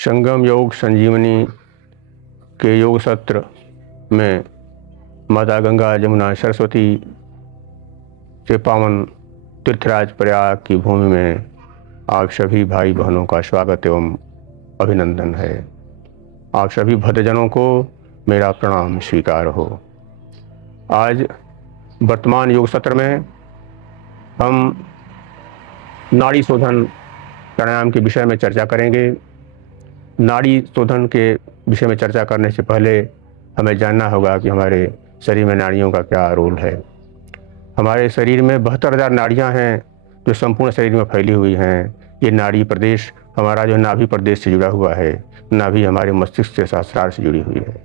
संगम योग संजीवनी के योग सत्र में माता गंगा जमुना सरस्वती से पावन तीर्थराज प्रयाग की भूमि में आप सभी भाई बहनों का स्वागत एवं अभिनंदन है। आप सभी भक्तजनों को मेरा प्रणाम स्वीकार हो। आज वर्तमान योग सत्र में हम नाड़ी शोधन प्राणायाम के विषय में चर्चा करेंगे। नाड़ी शोधन के विषय में चर्चा करने से पहले हमें जानना होगा कि हमारे शरीर में नाड़ियों का क्या रोल है। हमारे शरीर में 72,000 नाड़ियाँ हैं जो संपूर्ण शरीर में फैली हुई हैं। ये नाड़ी प्रदेश हमारा जो नाभि प्रदेश से जुड़ा हुआ है, नाभि हमारे मस्तिष्क से सहस्रार से जुड़ी हुई है।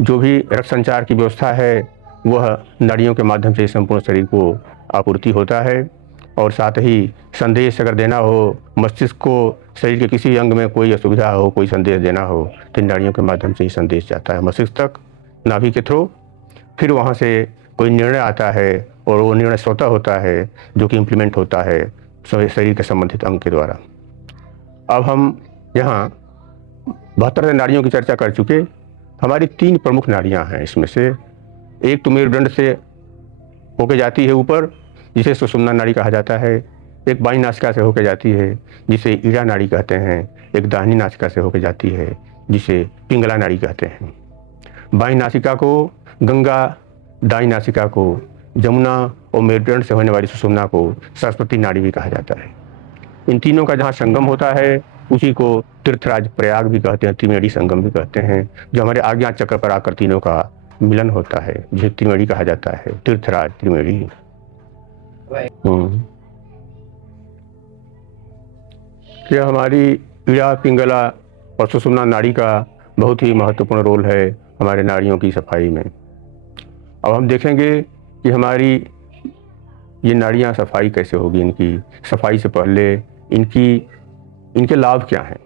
जो भी रक्त संचार की व्यवस्था है वह नाड़ियों के माध्यम से संपूर्ण शरीर को आपूर्ति होता है। और साथ ही संदेश अगर देना हो मस्तिष्क को, शरीर के किसी अंग में कोई असुविधा हो, कोई संदेश देना हो तो नाड़ियों के माध्यम से ही संदेश जाता है मस्तिष्क तक, नाभि के थ्रू। फिर वहाँ से कोई निर्णय आता है और वो निर्णय स्वतः होता है जो कि इम्प्लीमेंट होता है शरीर के संबंधित अंग के द्वारा। अब हम यहाँ 72 नाड़ियों की चर्चा कर चुके। हमारी 3 प्रमुख नाड़ियाँ हैं। इसमें से एक तो मेरुदंड से होके जाती है ऊपर, जिसे सुषुम्ना नाड़ी कहा जाता है। एक बाईं नासिका से होके जाती है जिसे ईड़ा नाड़ी कहते हैं। एक दाहिनी नासिका से होके जाती है जिसे पिंगला नाड़ी कहते हैं। बाईं नासिका को गंगा, दाईं नासिका को जमुना और मेरुदंड से होने वाली सुषुम्ना को सरस्वती नाड़ी भी कहा जाता है। इन तीनों का जहाँ संगम होता है उसी को तीर्थराज प्रयाग भी कहते हैं, त्रिवेणी संगम भी कहते हैं। जो हमारे आज्ञा चक्र पर आकर तीनों का मिलन होता है जिसे त्रिवेणी कहा जाता है, तीर्थराज त्रिवेणी। यह हमारी ईड़ा, पिंगला और सुषुम्ना नाड़ी का बहुत ही महत्वपूर्ण रोल है हमारे नाड़ियों की सफाई में। अब हम देखेंगे कि हमारी ये नाड़ियाँ सफाई कैसे होगी। इनकी सफाई से पहले इनके लाभ क्या हैं।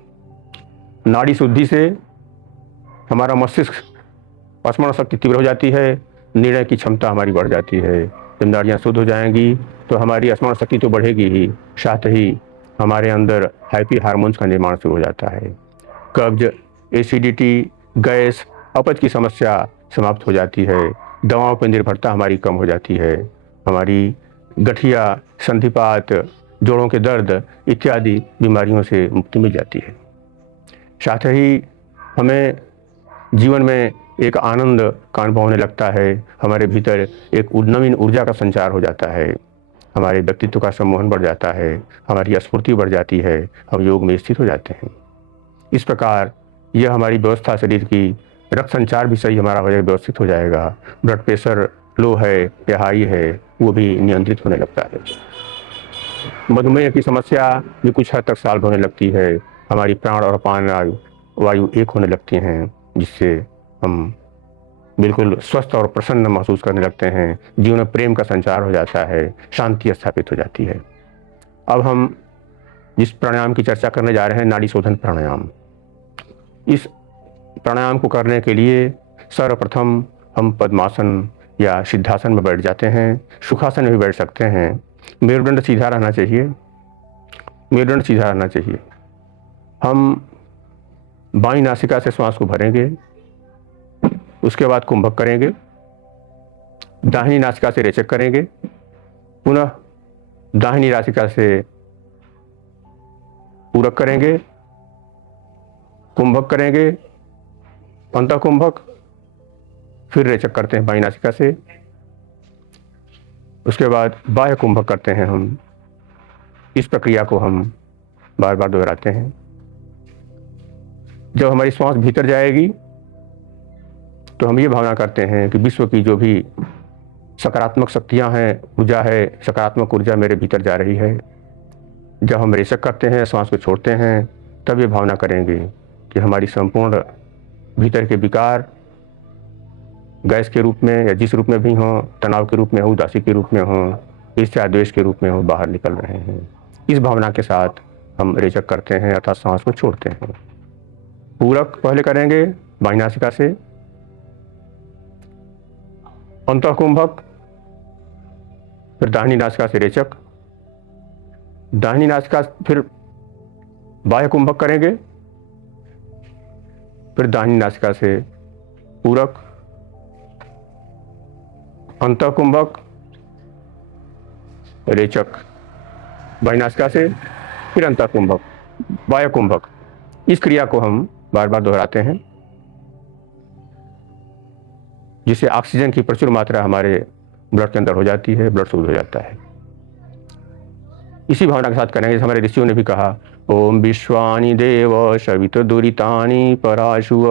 नाड़ी शुद्धि से हमारा मस्तिष्क स्मरण शक्ति तीव्र हो जाती है, निर्णय की क्षमता हमारी बढ़ जाती है। जब नाड़ियाँ शुद्ध हो जाएंगी तो हमारी स्मरण शक्ति तो बढ़ेगी ही, साथ ही हमारे अंदर हैप्पी हार्मोन्स का निर्माण शुरू हो जाता है। कब्ज, एसिडिटी, गैस, अपच की समस्या समाप्त हो जाती है। दवाओं पर निर्भरता हमारी कम हो जाती है। हमारी गठिया, संधिपात, जोड़ों के दर्द इत्यादि बीमारियों से मुक्ति मिल जाती है। साथ ही हमें जीवन में एक आनंद का अनुभव होने लगता है। हमारे भीतर एक नवीन ऊर्जा का संचार हो जाता है। हमारे व्यक्तित्व का सम्मोहन बढ़ जाता है, हमारी स्फूर्ति बढ़ जाती है, हम योग में स्थित हो जाते हैं। इस प्रकार यह हमारी व्यवस्था, शरीर की रक्त संचार भी सही हमारा हो जाएगा, व्यवस्थित हो जाएगा। ब्लड प्रेशर लो है या हाई है वो भी नियंत्रित होने लगता है। मधुमेह की समस्या भी कुछ हद तक सॉल्व होने लगती है। हमारी प्राण और अपान वायु एक होने लगती हैं, जिससे हम बिल्कुल स्वस्थ और प्रसन्न महसूस करने लगते हैं। जीवन में प्रेम का संचार हो जाता है, शांति स्थापित हो जाती है। अब हम जिस प्राणायाम की चर्चा करने जा रहे हैं, नाड़ी शोधन प्राणायाम। इस प्राणायाम को करने के लिए सर्वप्रथम हम पद्मासन या सिद्धासन में बैठ जाते हैं। सुखासन में भी बैठ सकते हैं। मेरुदंड सीधा रहना चाहिए, मेरुदंड सीधा रहना चाहिए। हम बाईं नासिका से श्वास को भरेंगे, उसके बाद कुंभक करेंगे, दाहिनी नासिका से रेचक करेंगे, पुनः दाहिनी नासिका से पूरक करेंगे, कुंभक करेंगे, अंतः कुंभक, फिर रेचक करते हैं बाईं नासिका से। उसके बाद बाह्य कुंभक करते हैं हम। इस प्रक्रिया को हम बार बार दोहराते हैं। जब हमारी श्वास भीतर जाएगी तो हम ये भावना करते हैं कि विश्व की जो भी सकारात्मक शक्तियां हैं, ऊर्जा है, सकारात्मक ऊर्जा मेरे भीतर जा रही है। जब हम रेचक करते हैं, श्वास को छोड़ते हैं, तब ये भावना करेंगे कि हमारी संपूर्ण भीतर के विकार गैस के रूप में या जिस रूप में भी हों, तनाव के रूप में हो, उदासी के रूप में हो, ईर्ष्या द्वेष के रूप में हो, बाहर निकल रहे हैं। इस भावना के साथ हम रेचक करते हैं अर्थात सांस को छोड़ते हैं। पूरक पहले करेंगे बाईं नासिका से, अंतः कुंभक, फिर दाहिनी नासिका से रेचक, दाहिनी नासिका फिर बाह्य कुंभक करेंगे, फिर दाहिनी नासिका से पूरक, अंतःकुंभक, रेचक, बाह्य नासिका से फिर अंतःकुंभक, बाह्य कुंभक। इस क्रिया को हम बार बार दोहराते हैं, जिससे ऑक्सीजन की प्रचुर मात्रा हमारे ब्लड के अंदर हो जाती है, ब्लड शुद्ध हो जाता है। इसी भावना के साथ करेंगे। हमारे ऋषियों ने भी कहा, ओम विश्वानि देव शवित दुरितानि पराशुव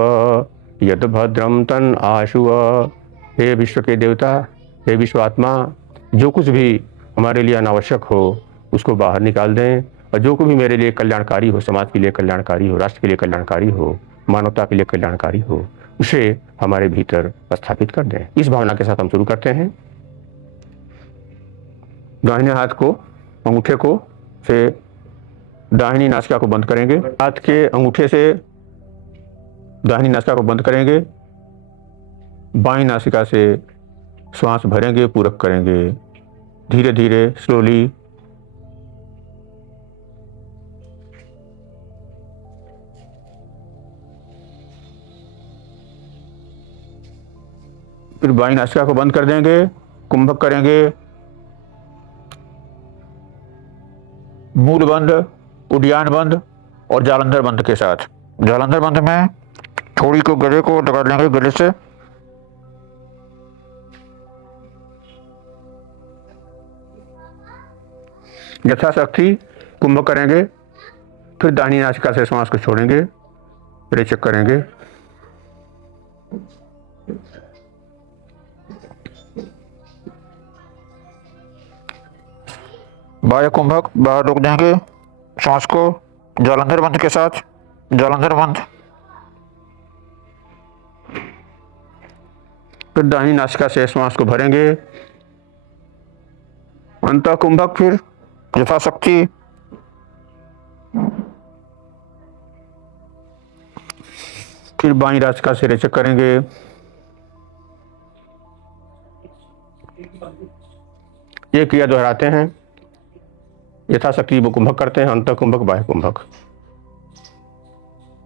यद भद्रम तन आशुव। हे विश्व के देवता, हे विश्वात्मा, जो कुछ भी हमारे लिए अनावश्यक हो उसको बाहर निकाल दें, और जो कुछ भी मेरे लिए कल्याणकारी हो, समाज के लिए कल्याणकारी हो, राष्ट्र के लिए कल्याणकारी हो, मानवता के लिए कल्याणकारी हो, उसे हमारे भीतर स्थापित कर दें। इस भावना के साथ हम शुरू करते हैं। दाहिने हाथ को, अंगूठे को से दाहिनी नासिका को बंद करेंगे। हाथ के अंगूठे से दाहिनी नासिका को बंद करेंगे। बाईं नासिका से श्वास भरेंगे, पूरक करेंगे, धीरे धीरे, स्लोली। फिर बाईं नासिका को बंद कर देंगे, कुंभक करेंगे, मूल बंद, उद्यान बंद और जालंधर बंद के साथ। जालंधर बंद में थोड़ी को गले को लगा लेंगे, गले से यथाशक्ति कुंभक करेंगे। फिर दाहिनी नासिका से श्वास को छोड़ेंगे, रेचक करेंगे। बाह्य कुंभक, बाहर रोक देंगे श्वास को, जालंधर बंद के साथ। जालंधर बंद। फिर दाहिनी नासिका से श्वास को भरेंगे, अंतः कुंभक, फिर यथाशक्ति। फिर बाईं नासिका से रेचक करेंगे। ये क्रिया दोहराते हैं। यथाशक्ति वो कुंभक करते हैं, अंतः कुंभक, बाह्य कुंभक।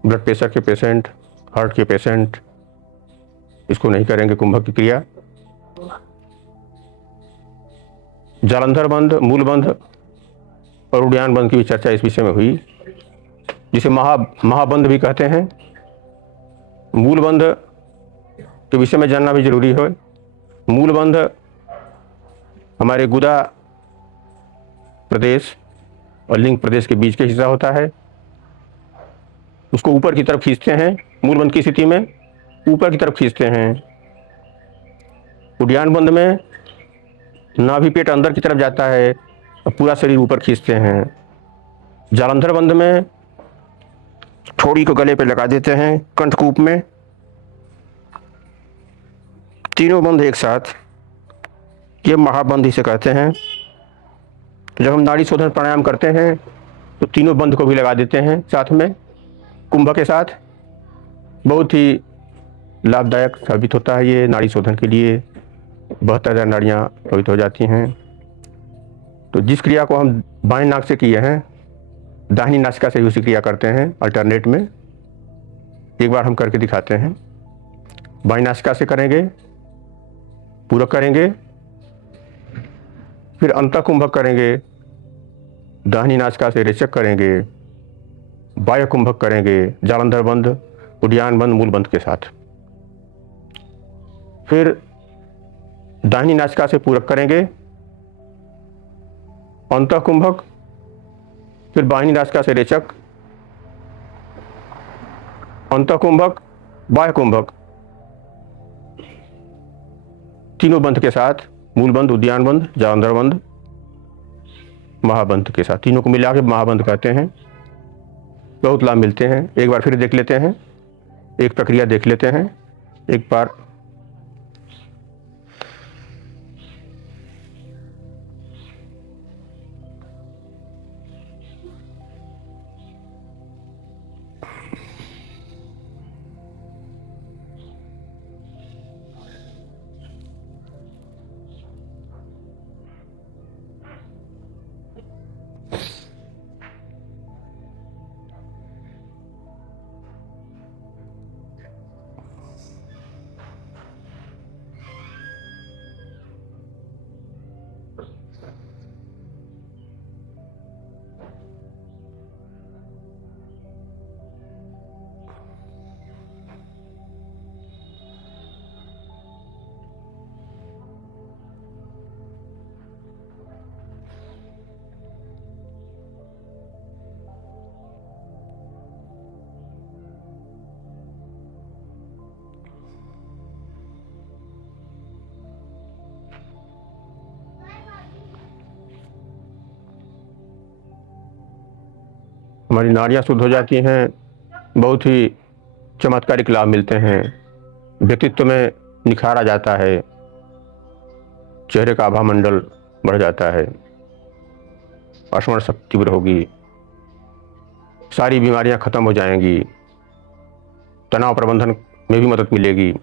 ब्लड प्रेशर के पेशेंट, हार्ट के पेशेंट इसको नहीं करेंगे कुंभक की क्रिया। जालंधर बंद, मूल बंद और उद्यान बंद की भी चर्चा इस विषय में हुई, जिसे महाबंद भी कहते हैं। मूल बंद के विषय में जानना भी जरूरी है। मूल बंद हमारे गुदा प्रदेश और लिंग प्रदेश के बीच का हिस्सा होता है। उसको ऊपर की तरफ खींचते हैं। मूल बंद की स्थिति में ऊपर की तरफ खींचते हैं। उद्यान बंद में नाभि पेट अंदर की तरफ जाता है और पूरा शरीर ऊपर खींचते हैं। जालंधर बंद में थोड़ी को गले पे लगा देते हैं, कंठकूप में। तीनों बंद एक साथ, ये महाबंद इसे कहते हैं। जब हम नाड़ी शोधन प्राणायाम करते हैं तो तीनों बंद को भी लगा देते हैं साथ में, कुंभ के साथ। बहुत ही लाभदायक साबित होता है ये नाड़ी शोधन के लिए। 72,000 नाड़ियाँ पवित्र हो जाती हैं। तो जिस क्रिया को हम बाएं नाक से किए हैं, दाहिनी नासिका से उसी क्रिया करते हैं अल्टरनेट में। एक बार हम करके दिखाते हैं। बाएं नासिका से करेंगे, पूरक करेंगे, फिर अंतः कुंभक करेंगे, दाहिनी नासिका से रेचक करेंगे, बाह्य कुंभक करेंगे, जालंधर बंद, उद्यान बंद, मूल बंद के साथ। फिर दाहिनी नासिका से पूरक करेंगे, अंतः कुंभक, फिर बाहिनी नासिका से रेचक, अंतः कुंभक, बाह्य कुंभक, तीनों बंद के साथ, मूल बंद, उद्यान बंद, जालंधर बंद, महाबंद के साथ। तीनों को मिला के महाबंद कहते हैं। बहुत लाभ मिलते हैं। एक बार फिर देख लेते हैं, एक प्रक्रिया देख लेते हैं एक बार। हमारी नाड़ियाँ शुद्ध हो जाती हैं, बहुत ही चमत्कारिक लाभ मिलते हैं, व्यक्तित्व में निखार आ जाता है, चेहरे का आभा मंडल बढ़ जाता है, स्मरण शक्ति तीव्र होगी, सारी बीमारियां खत्म हो जाएंगी, तनाव प्रबंधन में भी मदद मिलेगी,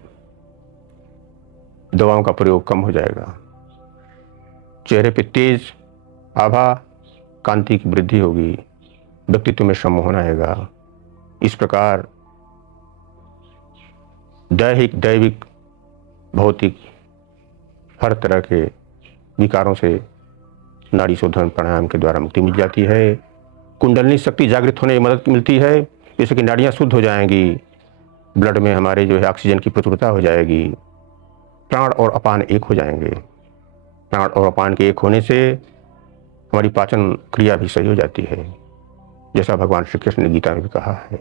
दवाओं का प्रयोग कम हो जाएगा, चेहरे पे तेज आभा कांति की वृद्धि होगी, व्यक्तित्व में सम्मोहन आएगा। इस प्रकार दैहिक, दैविक, भौतिक हर तरह के विकारों से नाड़ी शोधन प्राणायाम के द्वारा मुक्ति मिल जाती है। कुंडलिनी शक्ति जागृत होने में मदद मिलती है, जैसे कि नाड़ियाँ शुद्ध हो जाएंगी, ब्लड में हमारे जो है ऑक्सीजन की प्रचुरता हो जाएगी, प्राण और अपान एक हो जाएंगे। प्राण और अपान के एक होने से हमारी पाचन क्रिया भी सही हो जाती है, जैसा भगवान श्री कृष्ण ने गीता में भी कहा है।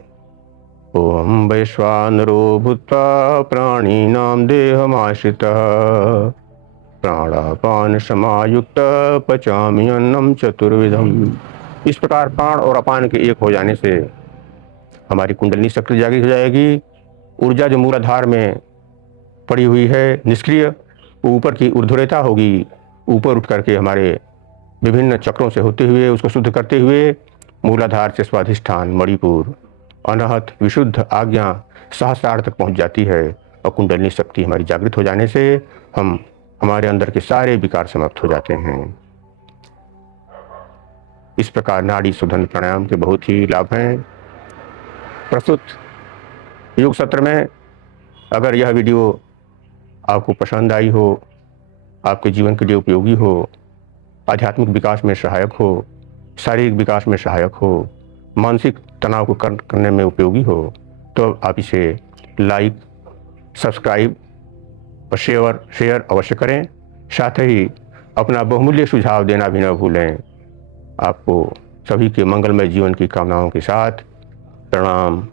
ओम वैश्वानरो भूत्वा प्राणिनां देहमाश्रितः प्राणापान समायुक्त पचामि अन्नम चतुर्विधम। इस प्रकार प्राण और अपान के एक हो जाने से हमारी कुंडलिनी शक्ति जागृत हो जाएगी। ऊर्जा जो मूलाधार में पड़ी हुई है निष्क्रिय, वो ऊपर की ऊर्ध्वरेता होगी, ऊपर उठ करके हमारे विभिन्न चक्रों से होते हुए उसको शुद्ध करते हुए मूलाधार से स्वाधिष्ठान, मणिपुर, अनहत, विशुद्ध, आज्ञा, सहस्रार तक पहुंच जाती है। और कुंडलिनी शक्ति हमारी जागृत हो जाने से हमारे अंदर के सारे विकार समाप्त हो जाते हैं। इस प्रकार नाड़ी शोधन प्राणायाम के बहुत ही लाभ हैं। प्रस्तुत योग सत्र में अगर यह वीडियो आपको पसंद आई हो, आपके जीवन के लिए उपयोगी हो, आध्यात्मिक विकास में सहायक हो, शारीरिक विकास में सहायक हो, मानसिक तनाव को कम करने में उपयोगी हो, तो आप इसे लाइक, सब्सक्राइब और शेयर अवश्य करें। साथ ही अपना बहुमूल्य सुझाव देना भी न भूलें। आपको सभी के मंगलमय जीवन की कामनाओं के साथ प्रणाम।